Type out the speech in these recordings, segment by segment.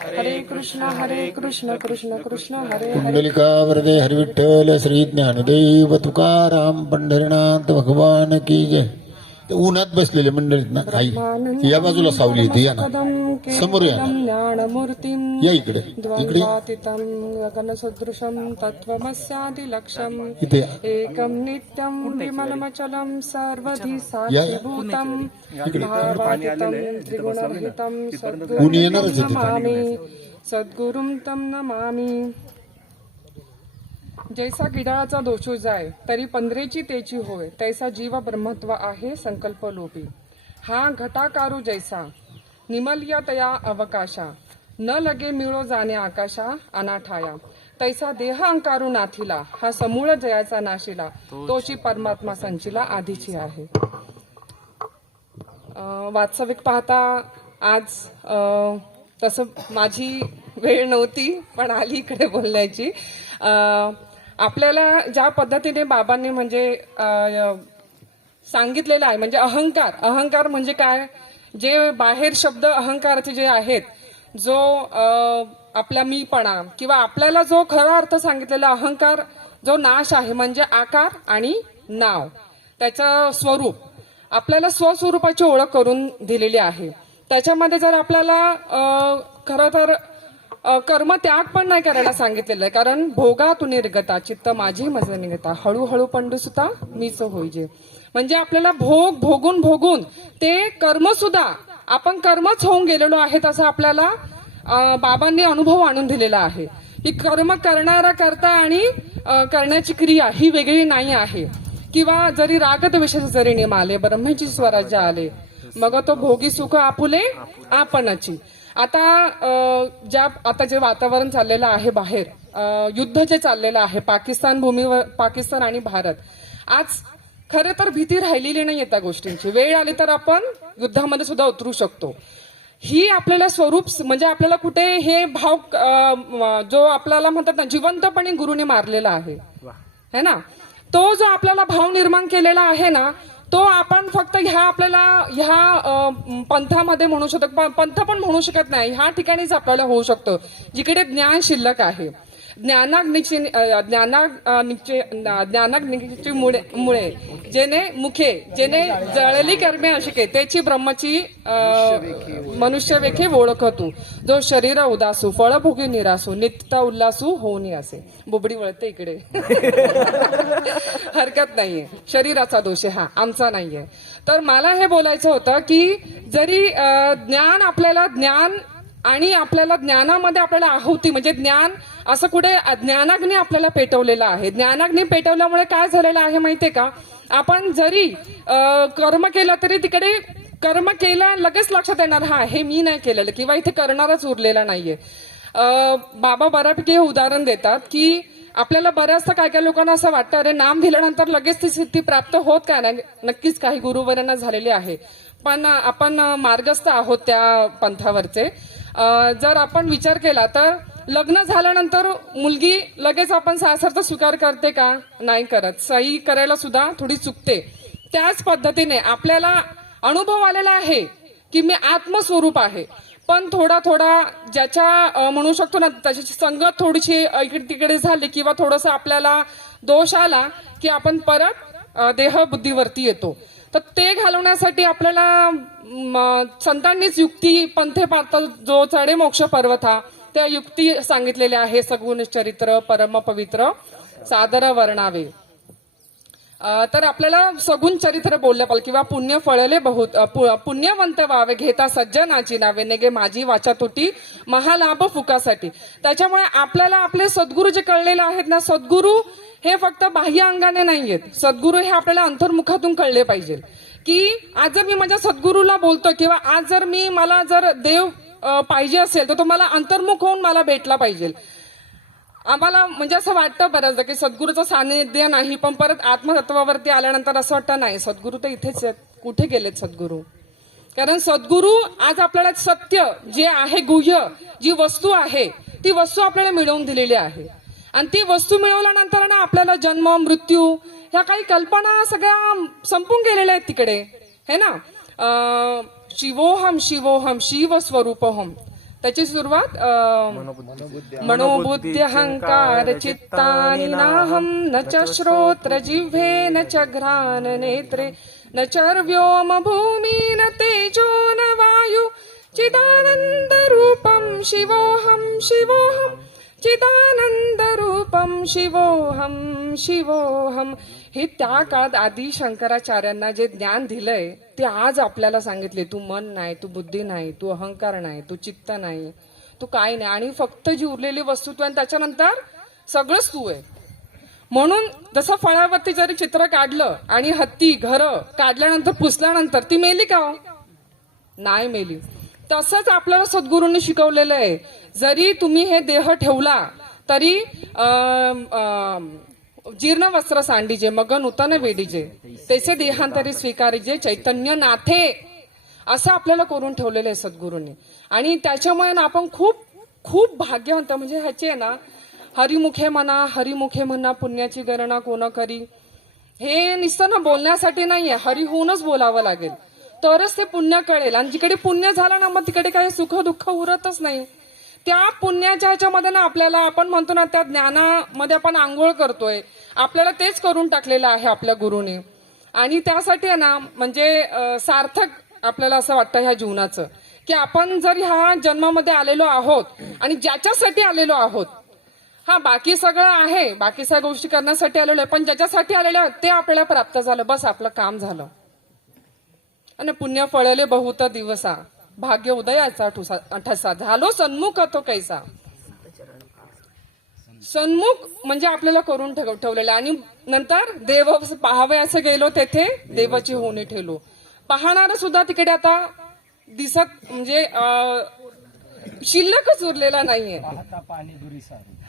हरे कृष्ण हरे कृष्ण कृष्ण कृष्ण हरे कुंडलिका वरदे हरिविठ्ठल श्री ज्ञानदेव तुकाराम पंढरीनाथ भगवान की जय। ते उन्हात बसलेले मंडळीत ना आई. या बाजूला सावली इथे या ना. समोर या ना. या इकडे. इकडे. गगनसदृशं तत्त्वमस्यादिलक्ष्यम् इथे. एकं नित्यं विमलमचलं सर्वधि. साक्षिभूतं भावातीतं त्रिगुणरहितं सद्गुरुं. नमामि. सद्गुरुं तं नमामि. जैसा गिडाळाचा दोषो जाय तरी पंधरेची तेची होय तैसा जीव ब्रह्मत्व आहे संकल्प लोपी हा घटाकारू जैसा निमल्य तया अवकाशा न लगे मिळो जाणे आकाशा अनाठाया. तैसा देह अंकारू नाथिला हा समूळ जयाचा नाशिला तोची परमात्मा संचिला आधीची आहे. वास्तविक पाहता आज तसं माझी वेळ नव्हती पण आली इकडे बोलण्याची आपल्याला ज्या पद्धतीने बाबांनी म्हणजे सांगितलेलं आहे म्हणजे अहंकार अहंकार म्हणजे काय? जे बाहेर शब्द अहंकाराचे जे आहेत जो आपला मीपणा किंवा आपल्याला जो खरा अर्थ सांगितलेला अहंकार जो नाश आहे म्हणजे आकार आणि नाव त्याचं स्वरूप. आपल्याला स्वस्वरूपाची ओळख करून दिलेली आहे. त्याच्यामध्ये जर आपल्याला खरं तर कर्म त्याग पण नाही करायला सांगितलेलं आहे. कारण भोगातून निर्गता चित्त माझी मज निघता. हळूहळू पंडू सुद्धा मीच होईजे म्हणजे आपल्याला भोग भोगून भोगून ते कर्म सुद्धा आपण कर्मच होऊन गेलेलो आहेत असं आपल्याला बाबांनी अनुभव आणून दिलेला आहे. की कर्म करणारा करता आणि करण्याची क्रिया ही वेगळी नाही आहे. किंवा जरी रागत विषय जरी नेम आले ब्रह्माची स्वराज्य आले मग तो भोगी सुख आपुले आपणची. आता ज्या आता जे वातावरण चाललेलं आहे बाहेर युद्ध जे चाललेलं आहे पाकिस्तान भूमीवर पाकिस्तान आणि भारत आज खरं तर भीती राहिलेली नाही त्या गोष्टींची. वेळ आली तर आपण युद्धामध्ये सुद्धा उतरू शकतो. ही आपल्याला स्वरूप म्हणजे आपल्याला कुठे हे भाव जो आपल्याला म्हणतात ना जिवंतपणे गुरुने मारलेला आहे. है ना? तो जो आपल्याला भाव निर्माण केलेला आहे ना तो आपण फक्त ह्या आपल्याला ह्या पंथामध्ये म्हणू शकतो पंथ पण म्हणू शकत नाही. ह्या ठिकाणीच आपल्याला होऊ शकतो. जिकडे ज्ञान शिल्लक आहे. ज्ञानाग्नीची ज्ञानाग्नीचे ज्ञानाग्नीची मुळे मुळे जेने मुखे जेने जळली कर्मे अशिके त्याची ब्रह्मची मनुष्य वेखे ओळखतो. जो शरीर उदासू फळभोगी निरासू नित्य उल्लासू होऊन असे बुबडी वळते इकडे. हरकत नाहीये. शरीराचा दोष आहे. हा आमचा नाहीये. तर मला हे बोलायचं होतं की जरी ज्ञान आपल्याला ज्ञान आणि आपल्याला ज्ञानामध्ये आपल्याला आहुती म्हणजे ज्ञान असं कुठे ज्ञानाग्नी आपल्याला पेटवलेलं आहे. ज्ञानाग्नी पेटवल्यामुळे काय झालेलं आहे माहितीये का? आपण जरी कर्म केलं तरी तिकडे कर्म केलं लगेच लक्षात येणार हा हे मी नाही केलेलं किंवा इथे करणारच उरलेला नाहीये. बाबा बऱ्यापैकी हे उदाहरण देतात की आपल्याला बऱ्याचदा काय काय लोकांना असं वाटतं अरे नाम दिल्यानंतर लगेच ती सिद्धी प्राप्त होत काय नाही? नक्कीच काही गुरुवर्यांना झालेली आहे. पण आपण मार्गस्थ आहोत त्या पंथावरचे. जर आपण विचार केला तर लग्न झाल्यानंतर मुलगी लगेच आपण सासरचा स्वीकार करते का? नाही करत. सही करायला सुद्धा थोडी चुकते. त्याच पद्धतीने आपल्याला अनुभव आलेला आहे की मी आत्मस्वरूप आहे. पण थोडा थोडा ज्याच्या म्हणू शकतो ना त्याची संगत थोडीशी इकडे तिकडे झाली किंवा थोडस आपल्याला दोष आला की आपण परत देह बुद्धीवरती येतो. तर ते घालवण्यासाठी आपल्याला संतांनीच युक्ती पंथे पार्थ जो चढे मोक्ष पर्वता त्या युक्ती सांगितलेल्या आहे सगुण चरित्र परम पवित्र सादर वर्णावे. तर आपल्याला सगुण चरित्र बोललं पाहिजे किंवा पुण्य फळले बहुत पु- पुण्यवंत व्हावे घेता सज्जनाची नावे नेगे माझी वाचा तुटी महालाभ फुकासाठी. त्याच्यामुळे आपल्याला आपले सद्गुरू जे कळलेले आहेत ना सद्गुरू हे फक्त बाह्य अंगाने नाही आहेत सद्गुरू हे आपल्याला अंतर्मुखातून कळले पाहिजे. की आज जर मी माझ्या सद्गुरूला बोलतो किंवा आज जर मी मला जर देव पाहिजे असेल तर तो मला अंतर्मुख होऊन मला भेटला पाहिजे. आम्हाला म्हणजे असं वाटतं बऱ्याचदा की सद्गुरूचं सानिध्य नाही पण परत आत्मतत्वावरती आल्यानंतर असं वाटतं नाही सद्गुरू तर इथेच आहेत. कुठे गेलेत सद्गुरू? कारण सद्गुरू आज आपल्याला सत्य जे आहे गुह्य जी वस्तू आहे ती वस्तू आपल्याला मिळवून दिलेली आहे. आणि ती वस्तू मिळवल्यानंतर ना आपल्याला जन्म मृत्यू ह्या काही कल्पना सगळ्या संपून गेलेल्या आहेत तिकडे. है ना? शिवोहम शिवोहम शिव स्वरूपहम त्याची सुरुवात अं, मनोबुद्धी अहंकार चित्तानि नाहम न च श्रोत्र जिह्वे न च घ्राण नेत्रे न चर्व्योम भूमी न तेजो न वायु। चिदानंद रूपम शिवोहम शिवोहम चिदानंद रूपम शिवोहम. हे त्या काळात आधी शंकराचार्यांना जे ज्ञान दिलंय ते आज आपल्याला सांगितले तू मन नाही तू बुद्धी नाही तू अहंकार नाही तू चित्त नाही तू काय नाही. आणि फक्त जी उरलेली वस्तू तू आणि त्याच्यानंतर सगळंच तू आहे. म्हणून जसं फळावरती जरी चित्र काढलं आणि हत्ती घर काढल्यानंतर पुसल्यानंतर ती मेली का हो? नाही मेली. तसंच आपल्याला सद्गुरूंनी शिकवलेलं आहे. जरी तुम्ही हे देह ठेवला तरी अम, जीर्ण वस्त्र सांडीजे मग नूतन वेडीजे त्याचे देहांतरी स्वीकारीजे चैतन्य नाथे असं आपल्याला करून ठेवलेलं आहे सद्गुरूंनी. आणि त्याच्यामुळे ना आपण खूप खूप भाग्यवंत म्हणजे ह्याचे आहे ना हरिमुखे म्हणा हरिमुखे म्हणा पुण्याची गणना कोण करी हे नुसतं ना बोलण्यासाठी नाहीये हरी होऊनच बोलावं लागेल. तरच ते पुण्य कळेल. आणि जिकडे पुण्य झालं ना मग तिकडे काही सुख दुःख उरतच नाही. त्या पुण्याच्या ह्याच्यामध्ये ना आपल्याला आपण म्हणतो ना त्या ज्ञानामध्ये आपण आंघोळ करतोय. आपल्याला तेच करून टाकलेलं आहे आपल्या गुरुने. आणि त्यासाठी आहे ना म्हणजे सार्थक आपल्याला असं वाटतं ह्या जीवनाचं. की आपण जर ह्या जन्मामध्ये आलेलो आहोत आणि ज्याच्यासाठी आलेलो आहोत हा बाकी सगळं आहे बाकी सगळ्या गोष्टी करण्यासाठी आलेलो आहे पण ज्याच्यासाठी आलेलो ते आपल्याला प्राप्त झालं बस आपलं काम झालं. आणि पुण्य फळले बहुत दिवसा. भाग्य उदयाचा ठुसा ठसा. झालो सन्मुख तो कैसा? सन्मुख म्हणजे आपल्याला करून ठेव ठेवलेलं. आणि नंतर देव पाहावे असं गेलो तेथे देवाची होणी ठेवलो पाहणार सुद्धा तिकडे आता दिसत म्हणजे शिल्लकच उरलेला नाहीये.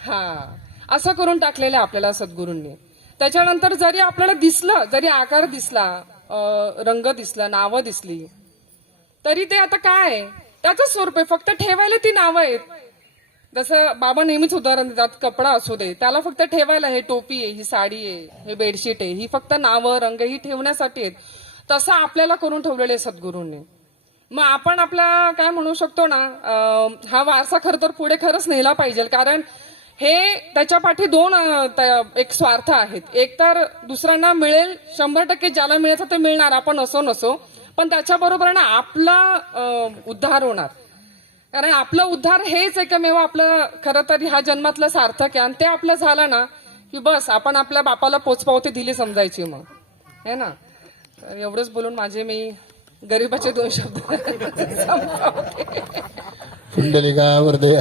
हा. असं करून टाकलेलं आहे आपल्याला सद्गुरूंनी. त्याच्यानंतर जरी आपल्याला दिसलं जरी आकार दिसला रंग दिसला नावं दिसली तरी ते आता काय? आहे? त्याचं स्वरूप आहे. फक्त ठेवायला ती नावं आहेत. जसं बाबा नेहमीच उदाहरण देतात कपडा असू दे. त्याला फक्त ठेवायला हे टोपी आहे ही साडी आहे हे बेडशीट आहे ही फक्त नावं रंग ही ठेवण्यासाठी आहेत. तसं आपल्याला करून ठेवलेले आहे सद्गुरूंनी. मग आपण आपला काय म्हणू शकतो ना हा वारसा खर तर पुढे खरंच नेला पाहिजे. कारण हे त्याच्या पाठी दोन त- एक स्वार्थ आहेत. एक तर दुसऱ्यांना मिळेल शंभर टक्के ज्याला मिळायचं ते मिळणार. आपण असो नसो. पण त्याच्याबरोबर ना आपला उद्धार होणार. कारण आपलं उद्धार हेच एकमेव आपलं खरं तर ह्या जन्मातलं सार्थक आहे. आणि ते आपलं झालं ना की बस आपण आपल्या बापाला पोचपावती दिली समजायची मग. है ना? तर एवढंच बोलून माझे मी गरीबाचे दोन शब्द पुंडलिका वरदे